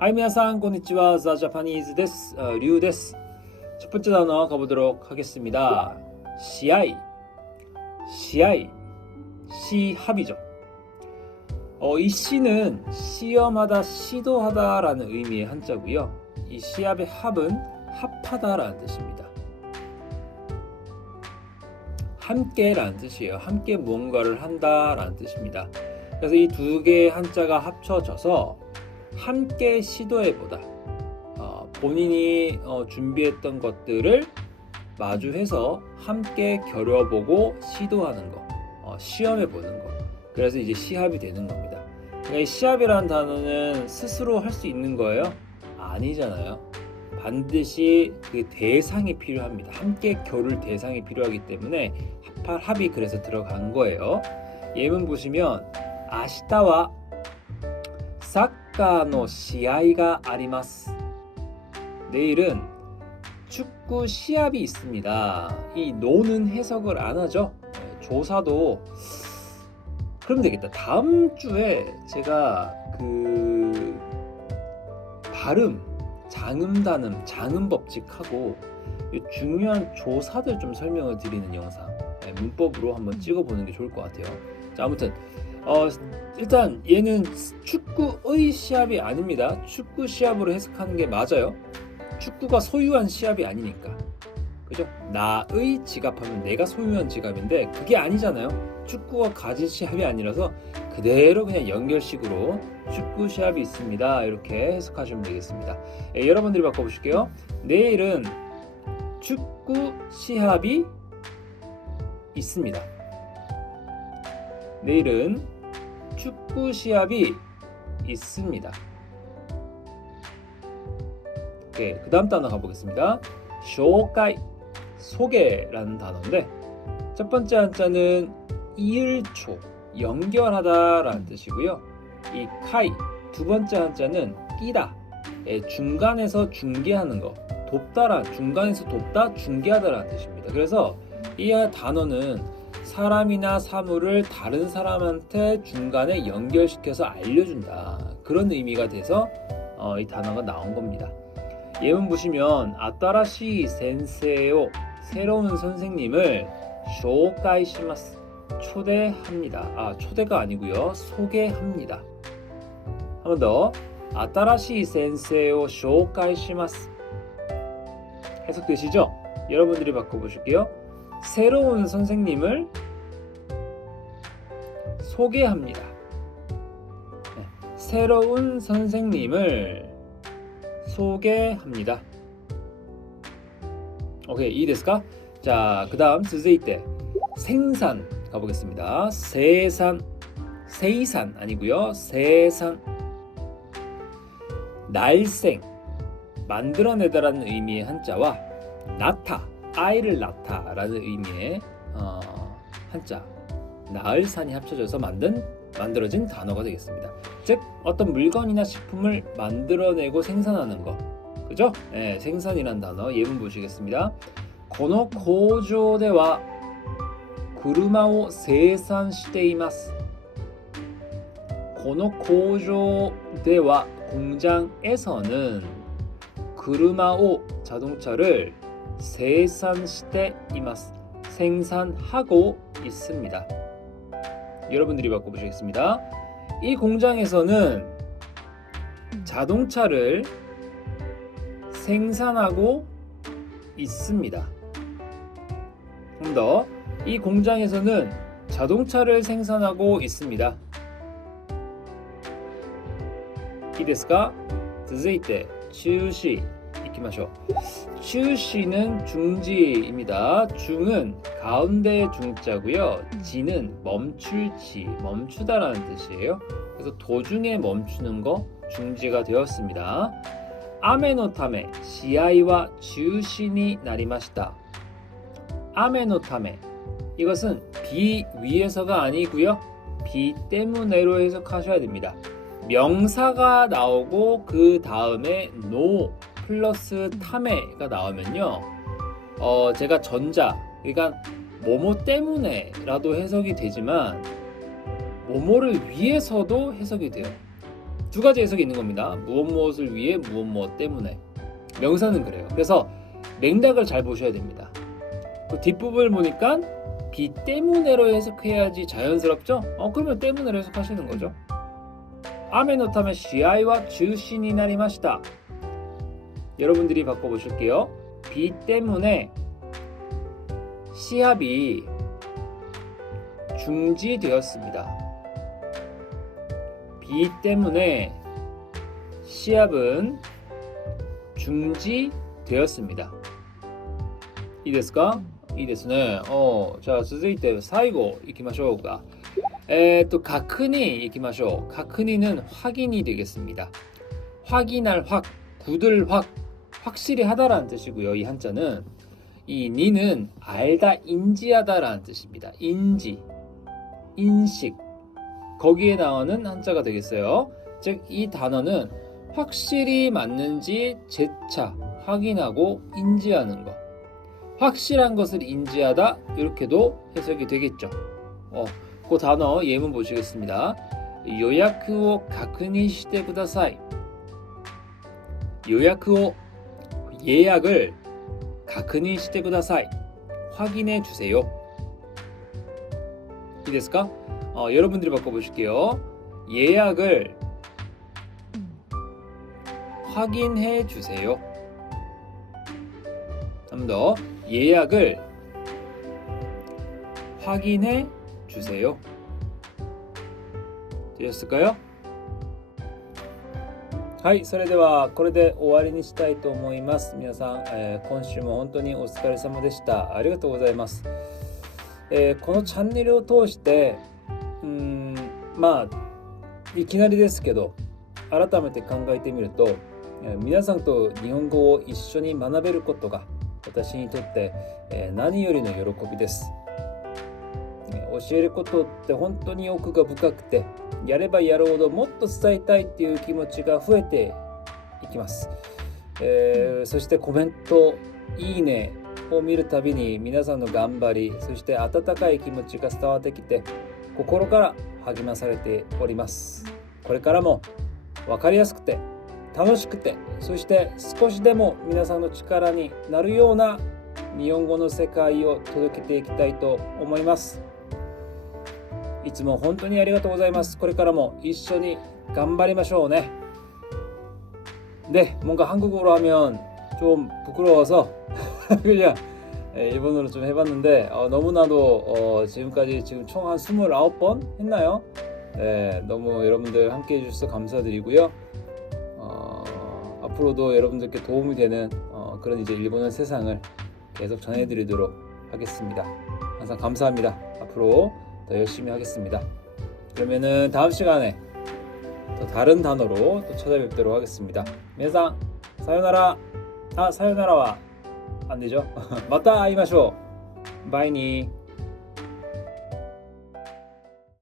はい、皆さん、こんにちは。ザ・ジャパニーズです。リュウです. 첫 번째 단어 가보도록 하겠습니다. 시아이, 시합이죠. 이 시는 시험하다, 시도하다라는 의미의 한자고요. 이 시합의 합은 합하다라는 뜻입니다. 함께라는 뜻이에요. 함께 무언가를 한다라는 뜻입니다. 그래서 이 두 개의 한자가 합쳐져서 함께 시도해보다, 본인이 준비했던 것들을 마주해서 함께 겨뤄보고 시도하는 거, 시험해보는 거. 그래서 이제 시합이 되는 겁니다. 그러니까 이 시합이라는 단어는 스스로 할 수 있는 거예요? 아니잖아요. 반드시 그 대상이 필요합니다. 함께 겨룰 대상이 필요하기 때문에 합이 그래서 들어간 거예요. 예문 보시면 아시타와 사카노 시아이가 아리마스. 내일은 축구 시합이 있습니다. 이 노는 해석을 안 하죠. 조사도 그럼 되겠다. 다음 주에 제가 그 발음, 장음, 단음, 장음 법칙하고 중요한 조사들 좀 설명을 드리는 영상, 문법으로 한번 찍어보는 게 좋을 것 같아요. 자, 아무튼 일단 얘는 축구의 시합이 아닙니다. 축구 시합으로 해석하는 게 맞아요. 축구가 소유한 시합이 아니니까. 그죠? 나의 지갑하면 내가 소유한 지갑인데 그게 아니잖아요. 축구가 가진 시합이 아니라서 그대로 그냥 연결식으로 축구 시합이 있습니다. 이렇게 해석하시면 되겠습니다. 여러분들이 바꿔보실게요. 내일은 축구 시합이 있습니다. 내일은 축구 시합이 있습니다. 네, 그 다음 단어 가보겠습니다. 쇼카이, 소개라는 단어인데 첫 번째 한자는 이을초, 연결하다라는 뜻이고요. 이 카이, 두 번째 한자는 끼다, 중간에서 중개하는 거, 중간에서 돕다, 중개하다라는 뜻입니다. 그래서 이 단어는 사람이나 사물을 다른 사람한테 중간에 연결시켜서 알려준다, 그런 의미가 돼서 이 단어가 나온 겁니다. 예문 보시면 아따라시 센세요, 새로운 선생님을 쇼카이시마스, 초대합니다. 초대가 아니고요, 소개합니다. 한 번 더. 아따라시 센세요 쇼카이시마스. 해석되시죠? 여러분들이 바꿔보실게요. 새로운 선생님을 소개합니다. 새로운 선생님을 소개합니다. 오케이, 이해됐을까? 자, 그 다음 스즈이테 생산 가보겠습니다. 세산 아니고요, 세산. 날생, 만들어내다라는 의미의 한자와 낳다, 아이를 낳다라는 의미의 한자, 나을산이 합쳐져서 만들어진 단어가 되겠습니다. 즉 어떤 물건이나 식품을 만들어내고 생산하는 거, 그죠? 네, 생산이란 단어 예문 보시겠습니다. この工場では車を生産しています. この工場では, 공장에서는 車を, 자동차를 生産しています, 생산하고 있습니다. 여러분들이 바꿔보시겠습니다. 이 공장에서는 자동차를 생산하고 있습니다. 좀 더. 이 공장에서는 자동차를 생산하고 있습니다. いいですか? 続いて中止いきましょう. 추시는 중지입니다. 중은 가운데의 중자고요. 지는 멈출지, 멈추다라는 뜻이에요. 그래서 도중에 멈추는 거 중지가 되었습니다. 아메노 타메 시아이와 주시니 나리마시다. 아메노 타메, 이것은 비 위에서가 아니고요, 비 때문에로 해석하셔야 됩니다. 명사가 나오고 그 다음에 노 플러스 타메가 나오면요, 제가 전자, 그러니까 뭐뭐 때문에라도 해석이 되지만 뭐뭐를 위해서도 해석이 돼요. 두 가지 해석이 있는 겁니다. 무엇을 위해 무엇 때문에. 명사는 그래요. 그래서 맥락을 잘 보셔야 됩니다. 그 뒷부분을 보니까 비 때문에로 해석해야지 자연스럽죠? 그러면 때문에로 해석하시는 거죠. 雨のため試合は中止になりました. 여러분들이 바꿔보실게요. 비 때문에 시합이 중지되었습니다. 비 때문에 시합은 중지되었습니다. いいですか?いいですね。じゃあ続いて最後いきましょうか。確認いきましょう。確認는 확인이 되겠습니다. 확인할 확, 굳을 확, 확실히 하다라는 뜻이고요. 이 한자는 이 니는 알다, 인지하다라는 뜻입니다. 인지, 인식 거기에 나오는 한자가 되겠어요. 즉 이 단어는 확실히 맞는지 재차 확인하고 인지하는 것. 확실한 것을 인지하다 이렇게도 해석이 되겠죠. 그 단어 예문 보시겠습니다. 요약을確認してください. 요약을 예약을 確認してください. 확인해 주세요. 이ですか? 여러분들이 바꿔보실게요. 예약을 확인해 주세요. 한 번 더. 예약을 확인해 주세요. 되셨을까요? はい、それではこれで終わりにしたいと思います。皆さん、今週も本当にお疲れ様でした。ありがとうございます。このチャンネルを通していきなりですけど改めて考えてみると、皆さんと日本語を一緒に学べることが私にとって、何よりの喜びです。教えることって本当に奥が深くて、やればやるほどもっと伝えたいっていう気持ちが増えていきます。そしてコメント、いいねを見るたびに皆さんの頑張り、そして温かい気持ちが伝わってきて、心から励まされております。これからも分かりやすくて楽しくて、そして少しでも皆さんの力になるような日本語の世界を届けていきたいと思います。いつも本当にありがとうございます。これからも一緒に頑張りましょうね。네, 뭔가 한국어로 하면 좀 부끄러워서 그냥 일본어로 좀 해봤는데 너무나도 지금까지 총 한 29번 했나요? 네, 너무 여러분들 함께 해주셔서 감사드리고요. 앞으로도 여러분들께 도움이 되는 그런 이제 일본어 세상을 계속 전해드리도록 하겠습니다. 항상 감사합니다. 앞으로 더 열심히 하겠습니다. 그러면은 다음 시간에 또 다른 단어로 또 찾아뵙도록 하겠습니다. 皆さん 사요나라. 사요나라와 안 되죠? また会いましょう. 바이니.